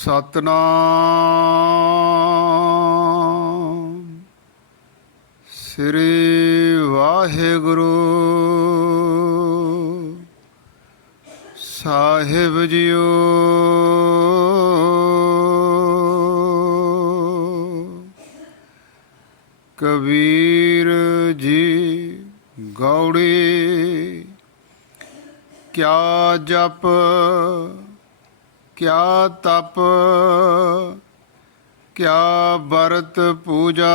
ਸਤਨਾਮ। ਸ੍ਰੀ ਵਾਹਿਗੁਰੂ। ਸਾਹਿਬ ਜੀਓ। ਕਬੀਰ ਜੀ ਗੌੜੀ ਕਿਆ ਜਪ ਕਿਆ ਤਪ ਕਿਆ ਵਰਤ ਪੂਜਾ।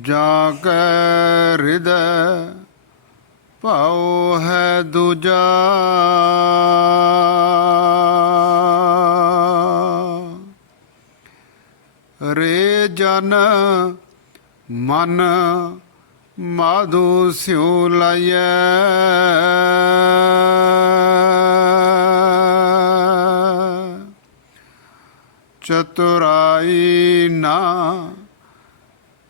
ਜਾ ਕੈ ਹਿਰਦੈ ਭਾਉ ਹੈ ਦੂਜਾ। ਰੇ ਜਨ ਮਨ ਮਾਧੂ ਸਿਉ ਲਾਇਐ ਚਤੁਰਾਈ ਨਾ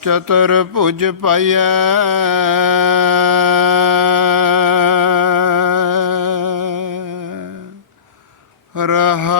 ਚਤੁਰ ਭੁਜ ਪਾਈਐ। ਰਹਾ